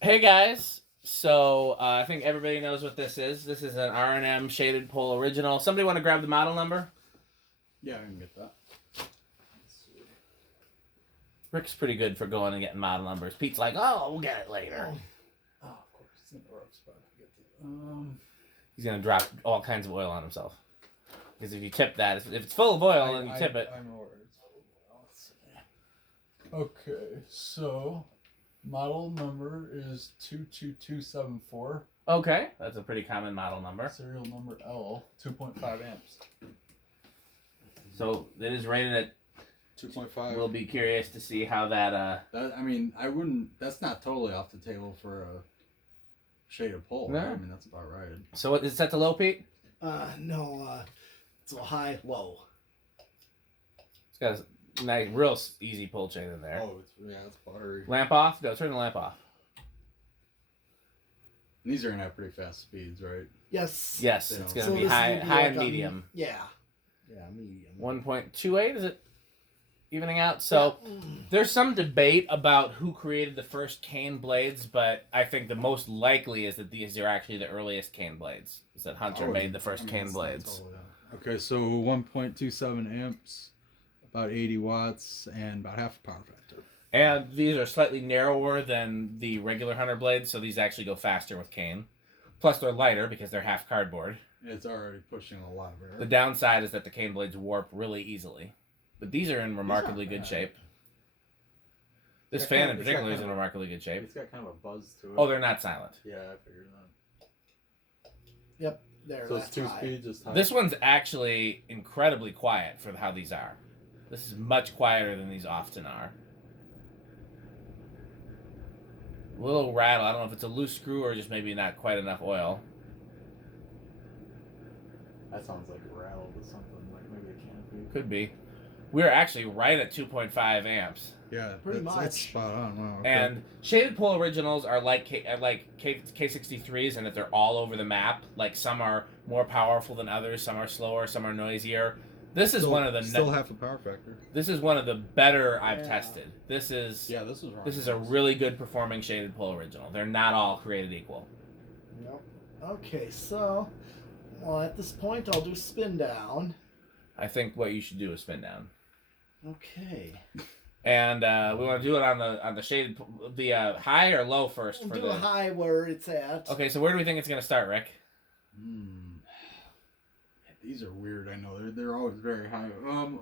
Hey guys, so I think everybody knows what this is. This is an R&M shaded pole original. Somebody want to grab the model number? Yeah, I can get that. Rick's pretty good for going and getting model numbers. Pete's like, oh, we'll get it later. Oh, of course, it's in the rough spot. Forget He's gonna drop all kinds of oil on himself. Because if you tip that, if it's full of oil and you tip it, I know where it's full of oil. Let's see. Okay, so model number is 22274. okay, that's a pretty common model number. Serial number L, 2.5 amps. So it is rated at 2.5. We'll be curious to see how that. I mean, I wouldn't. That's not totally off the table for a shaded pole. No. Right? I mean, that's about right. So what is it set to low, Pete? No, it's a high, low. It's got a nice, real easy pull chain in there. Oh, it's buttery. Lamp off? No, turn the lamp off. And these are gonna have pretty fast speeds, right? Yes. Yes, You it's know. going to be this high, would be high like and a- medium. Yeah. Yeah, medium. 1.28, is it evening out? So there's some debate about who created the first cane blades, but I think the most likely is that these are actually the earliest cane blades. Is that Hunter made the first cane it's blades. not totally off. Okay, so 1.27 amps, about 80 watts, and about half a power factor. And these are slightly narrower than the regular Hunter blades, so these actually go faster with cane. Plus they're lighter because they're half cardboard. It's already pushing a lot of air. The downside is that the cane blades warp really easily. But these are in remarkably good bad. shape. This It's got fan kind in of- particular is it's in got remarkably good shape. It's got kind of a buzz to it. Oh, they're not silent. Yeah, I figured that. Yep, there, So it's that's two high. speeds, just high. This one's actually incredibly quiet for how these are. This is much quieter than these often are. A little rattle. I don't know if it's a loose screw or just maybe not quite enough oil. That sounds like a rattle with something, like maybe a canopy. Could be. We're actually right at 2.5 amps. Yeah, Pretty that's much. spot on. Wow, okay. And shaded pole originals are like K63s in that they're all over the map. Like some are more powerful than others, some are slower, some are noisier. This is one of the still half a power factor. This is one of the better I've Yeah. tested. This is This was wrong. This is a really good performing shaded pole original. They're not all created equal. Yep. Okay, so, well, at this point, I'll do spin down. I think what you should do is spin down. Okay. And we want to do it on the shaded high or low first We'll for do the a high where it's at. Okay, so where do we think it's going to start, Rick? These are weird. I know they're always very high.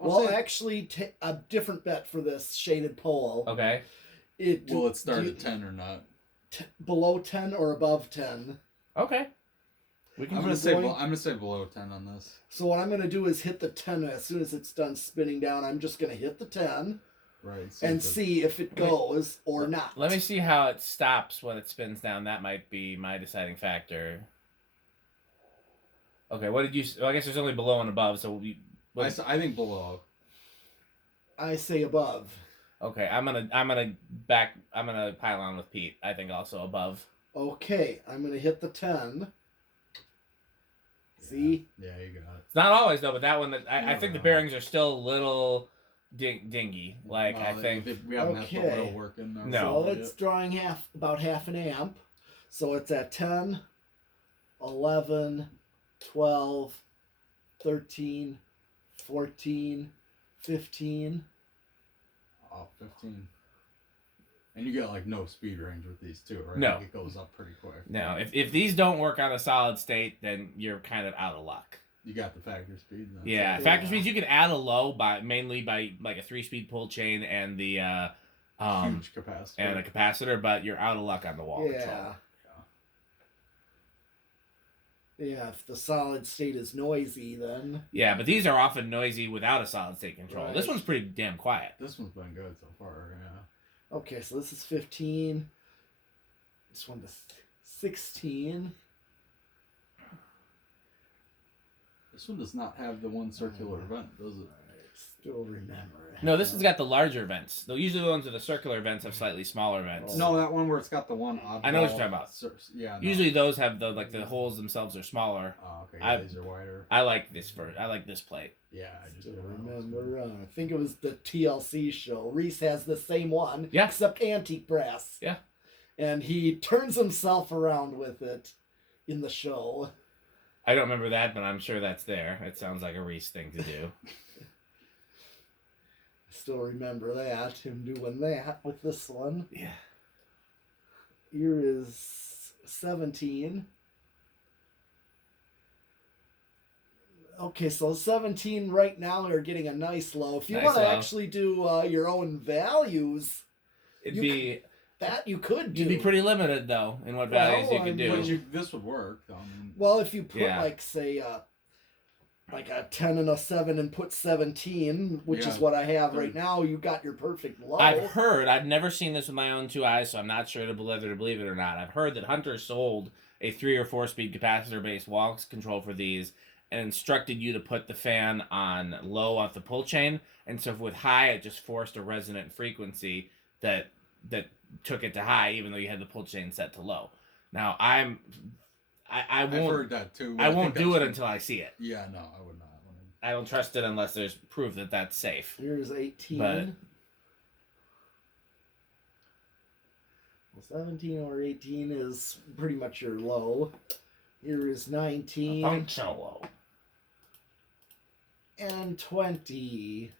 Well, actually, a different bet for this shaded pole. Okay. Will it start at 10 or not? Below 10 or above 10. Okay. We I'm can gonna say below 10 on this. So what I'm gonna do is hit the 10 as soon as it's done spinning down. I'm just gonna hit the 10 Right. and see if it goes or not. Let me see how it stops when it spins down. That might be my deciding factor. Okay, what did you? Well, I guess there's only below and above, so I think below. I say above. Okay, I'm gonna pile on with Pete. I think also above. Okay, I'm gonna hit the 10. See? Yeah, you got it. It's not always though, but that one I think the bearings are still a little dingy. Like I think we haven't had the oil Okay. work in there. No. So it's drawing about half an amp. So it's at 10, 11, 12, 13, 14, 15. Oh, 15. And you get like no speed range with these too, right? No. Like, it goes up pretty quick. no. If these don't work on a solid state, then you're kind of out of luck. You got the factory speed. Then. Yeah, Yeah. factor speeds you can add a low mainly by like a 3-speed pull chain and the Huge capacitor. and a capacitor, but you're out of luck on the wall control. Yeah. Yeah, if the solid state is noisy, then. Yeah, but these are often noisy without a solid state control. Right. This one's pretty damn quiet. This one's been good so far. Yeah. Okay, so this is 15. This one is 16. This one does not have the one circular vent, does it? I still remember it. No, this has got the larger vents. Though usually the ones with the circular vents have slightly smaller vents. No, that one where it's got the one oddball. I know what you're talking about. Yeah. No. Usually those have the holes themselves are smaller. Oh, okay. I- Yeah, these are wider. I like this plate. Yeah, I just Still don't remember. I think it was the TLC show. Reese has the same one. Yeah. Except antique brass. Yeah. and he turns himself around with it in the show. I don't remember that, but I'm sure that's there. It sounds like a Reese thing to do. I still remember that, him doing that with this one. Yeah. Here is 17. Okay, so 17 right now are getting a nice low. If you Nice want to low. actually do your own values, It'd be that you could do. you'd be pretty limited though in what Well, values you I could mean- do. But this would work. I mean, Well, if you put Yeah. like say like a 10 and a 7 and put 17, which is Yeah. what I have right now, you got your perfect low. I've never seen this with my own two eyes, so I'm not sure whether to believe it or not. I've heard that Hunter sold a 3 or 4 speed capacitor based wall control for these and instructed you to put the fan on low off the pull chain, and so with high it just forced a resonant frequency that took it to high even though you had the pull chain set to low. Now I I've won't heard that too. I won't think do it that's- until I see it. Yeah, no, I would not. I don't trust it unless there's proof that that's safe. Here's 18. But- Well, 17 or 18 is pretty much your low. Here is 19 Functional low. and 20.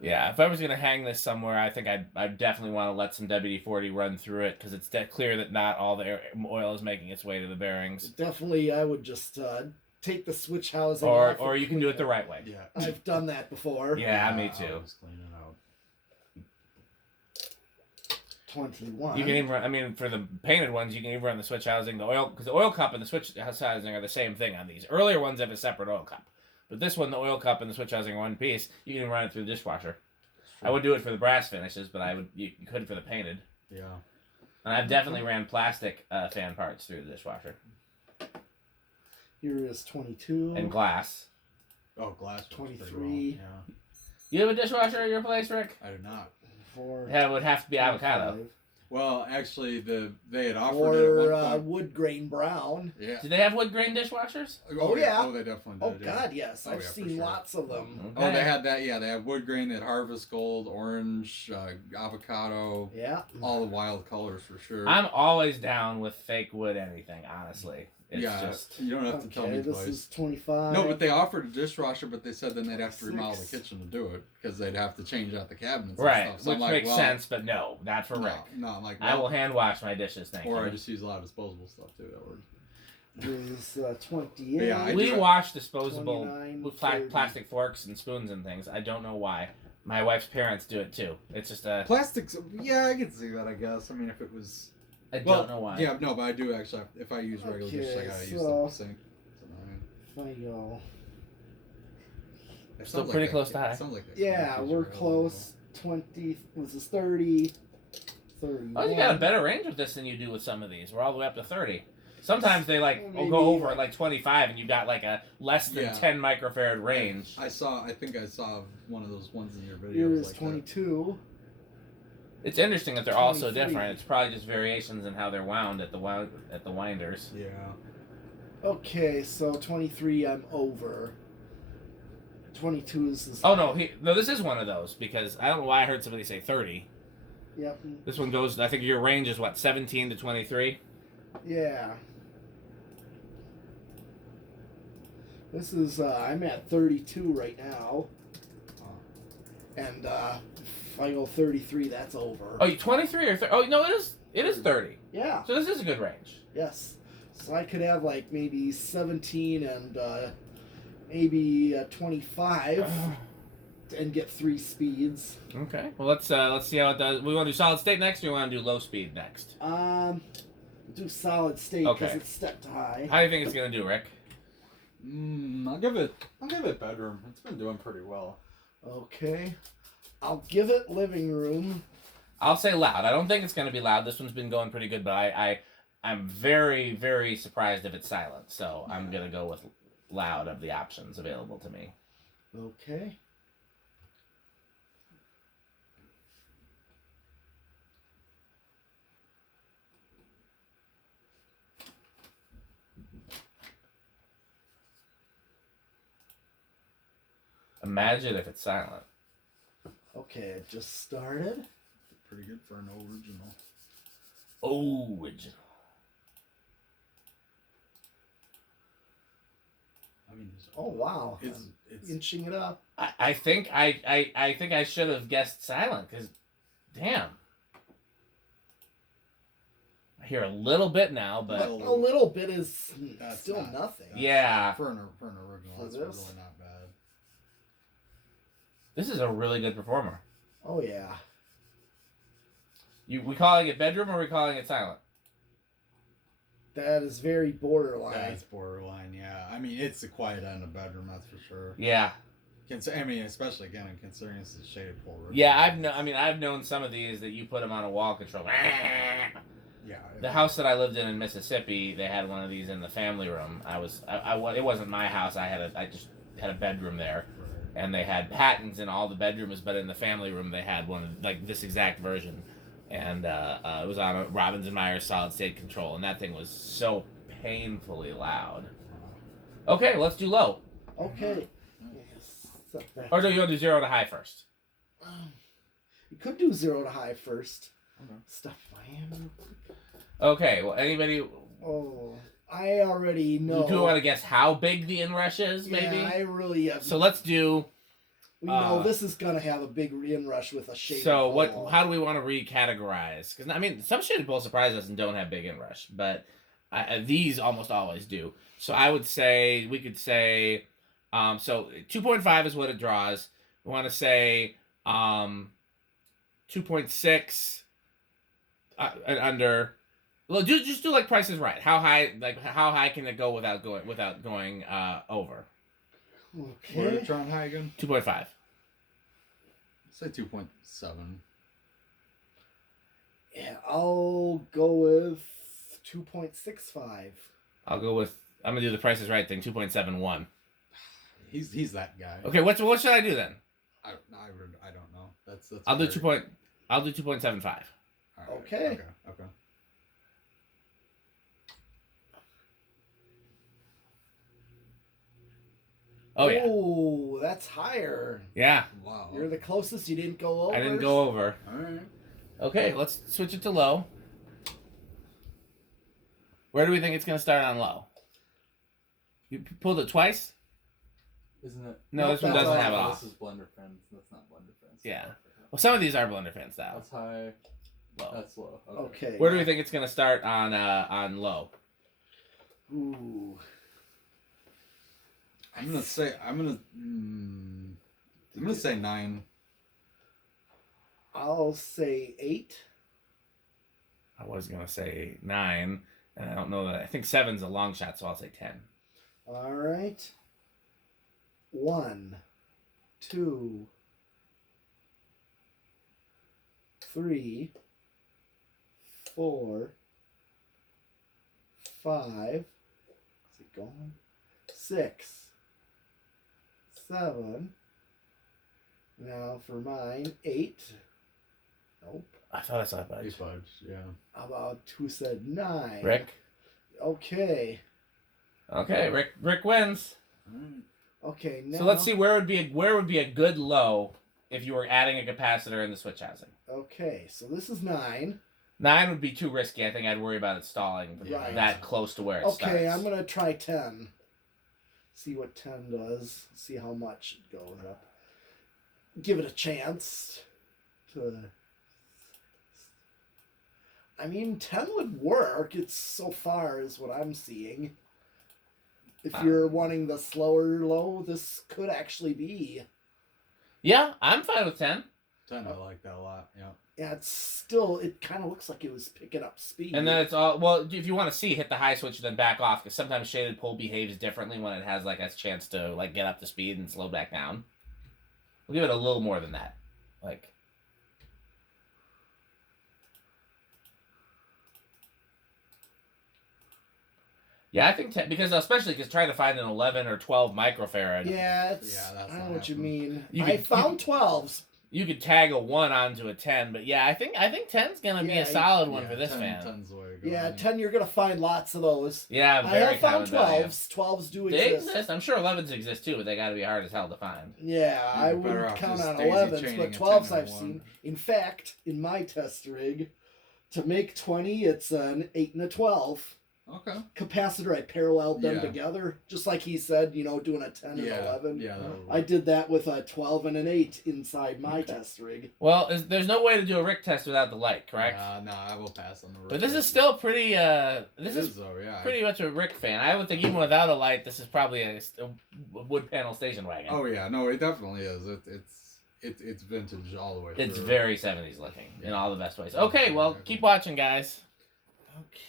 Yeah, if I was gonna hang this somewhere, I think I'd definitely want to let some WD-40 run through it because it's clear that not all the oil is making its way to the bearings. Definitely, I would just take the switch housing Or off or and you can clean do it the right way. Yeah. I've done that before. Yeah, me I too. was cleaning out. 21. You can even run, I mean, for the painted ones, you can even run the switch housing, the oil, because the oil cup and the switch housing are the same thing on these. Earlier ones have a separate oil cup, but this one, the oil cup and the switch housing are one piece. You can even run it through the dishwasher. I would do it for the brass finishes, but you could for the painted. Yeah. And I've definitely ran plastic fan parts through the dishwasher Here is 22. and glass. Oh, glass. works pretty 23. well. Yeah. You have a dishwasher at your place, Rick? I do not. 4. Yeah, it would have to be avocado. 25. Well, actually, they had offered it Or at one point. wood grain brown. Yeah. Do they have wood grain dishwashers? Oh, yeah. Oh, they definitely Oh, did. yeah. God, yes. Oh, I've yeah, for seen sure. lots of them. Oh, they had that. Yeah, they had wood grain, they had harvest gold, orange, avocado, Yeah. all the wild colors for sure. I'm always down with fake wood anything, honestly. It's yeah, just... you don't have to tell me this twice. is 25. No, but they offered a dishwasher, but they said then they'd have to remodel the 6. kitchen to do it because they'd have to change out the cabinets. Right, and stuff. So which I'm like, makes well, sense, but no, not for no, Rick. No, I'm like, I well, will hand wash my dishes, thank or you. I just use a lot of disposable stuff too. That works. Here's 28. Yeah, I We do- wash disposable 29, with 30. plastic forks and spoons and things. I don't know why. My wife's parents do it too. It's just a... Plastics, yeah, I can see that. I guess. I mean, if it was, I well, don't know why. yeah, no, but I do actually. If I use regular dishes, I Okay, gotta use so- the sink. It's annoying. If I go. It Still sounds pretty like close that- to high. it sounds like that Yeah, kid we're feels close. 20. This is 30. 31. Oh, you got a better range with this than you do with some of these. We're all the way up to 30. Sometimes they will Maybe- go over at like 25 and you got like a less than Yeah. 10 microfarad range. I think I saw one of those ones in your videos. Here is like 22. It's interesting that they're all so 23. different. It's probably just variations in how they're wound at the winders. That. Yeah. Okay, so 23 I'm over. 22 is... Oh no, this is one of those because I don't know why I heard somebody say 30. Yep. This one goes, I think your range is what, 17 to 23? Yeah. This is, I'm at 32 right now. And if I go 33, that's over. Oh, you 23 or 30? Oh, no, it is 30. Yeah, So this is a good range. yes. So I could have like maybe 17 and maybe 25 and get 3 speeds. Okay. Well, let's see how it does. We want to do solid state next, or we want to do low speed next? Do solid state because Okay. it's stepped high. How do you think it's gonna do, Rick? I'll give it bedroom. It's been doing pretty well. Okay. I'll give it living room. I'll say loud. I don't think it's gonna be loud. This one's been going pretty good, but I'm very, very surprised if it's silent. So I'm gonna go with loud of the options available to me. Okay. Imagine if it's silent. Okay, it just started. pretty good for an original. Original. I mean, Oh wow! it's Inching it up. I think I should have guessed silent because, damn. I hear a little bit now, but A little bit is That's still not- nothing. yeah, for an original, For that's this? really not bad. this is a really good performer. Oh yeah. We calling it bedroom or we calling it silent? That is very borderline. That's borderline, yeah. I mean, it's the quiet end of bedroom, that's for sure. Yeah. I mean, especially again, considering it's a shaded pole. Yeah, I've known some of these that you put them on a wall control. Yeah. The house that I lived in Mississippi, they had one of these in the family room. It wasn't my house. I just had a bedroom there, and they had patents in all the bedrooms, but in the family room they had one like this exact version, and it was on a Robbins Myers solid state control, and that thing was so painfully loud. Okay, let's do low. Okay. Yes. Set that. Or do you want to do 0 to high first? You could do 0 to high first. Okay. Stuff my hand real quick. Okay, well, anybody... Oh, I already know. Do you want to guess how big the Inrush is, maybe? Yeah, I really have. So let's do... We know this is gonna have a big inrush with a shaded So pole. how do we want to recategorize? Because I mean, some shaded poles surprise us and don't have big inrush, but these almost always do. So I would say we could say, so 2.5 is what it draws. We want to say 2.6 and under. Well, just do like Price is Right. How high can it go without going over? What are Okay. you trying high again? 2.5. Say 2.7. Yeah, I'll go with 2.65. I'm gonna do the Price is Right thing. 2.71. He's that guy. Okay, what should I do then? I don't know. That's I'll do very- 2.75. All right, Okay. Okay. Oh yeah, Oh, that's higher. yeah. Wow. You're the closest. You didn't go over. I didn't go over. All right. Okay, let's switch it to low. Where do we think it's gonna start on low? You pulled it twice? Isn't it? No, Nope, this one that's doesn't all. have it Oh, off. this is blender fans. That's not blender fans. Yeah. Well, some of these are blender fan style. That's high. Low. That's low. Okay. Where do we think it's gonna start on low? Ooh. I'm gonna say 9. I'll say 8. I was gonna say 9, and I don't know that. I think 7's a long shot, so I'll say 10. All right. 1, 2, 3, 4, 5. Is it going? 6, 7. Now for mine, 8. Nope. I thought I saw a He budge. fudged, yeah. How about who said 9? Rick. Okay. Okay, Rick wins. All right. Okay. Now. So let's see where would be a good low if you were adding a capacitor in the switch housing. Okay, so this is 9. 9 would be too risky. I think I'd worry about it stalling Right. that close to where it starts. Okay, I'm gonna try 10. See what 10 does. See how much it goes up. Give it a chance to. I mean, 10 would work. It's so far is what I'm seeing. If you're wanting the slower low, this could actually be. Yeah, I'm fine with 10. 10, I like that a lot. Yeah. Yeah, it's still. It kind of looks like it was picking up speed. And then it's all well. If you want to see, hit the high switch, then back off, because sometimes shaded pole behaves differently when it has like a chance to like get up to speed and slow back down. We'll give it a little more than that, like. Yeah, I think 10, because especially because trying to find an 11 or 12 microfarad. Yeah, Yeah, that's I not know what you happening. mean. You I could- found 12s. you could tag a 1 onto a 10, but yeah, I think 10's gonna be Yeah, a solid one Yeah, for this 10 fan. Tons the way to go, Yeah, man. 10, you're going to find lots of those. Yeah, I very have found common value. 12s. 12s do They exist. exist. I'm sure 11s exist too, but they got to be hard as hell to find. Yeah, I You're better wouldn't off count just on daisy 11s, chaining but a 12s 10 I've to one. seen. In fact, in my test rig, to make 20, it's an 8 and a 12. Okay. Capacitor, I paralleled them Yeah. together, just like he said, doing a 10 and Yeah. 11. Yeah. that would I work. did that with a 12 and an 8 inside my test rig. Well, there's no way to do a Rick test without the light, correct? No, I will pass on the. But this is still pretty. This It is though, yeah. pretty much a Rick fan. I would think even without a light, this is probably a wood panel station wagon. Oh yeah, no, it definitely is. It's vintage all the way through. It's very 70s looking in Yeah. all the best ways. Okay, well, keep watching, guys. Okay.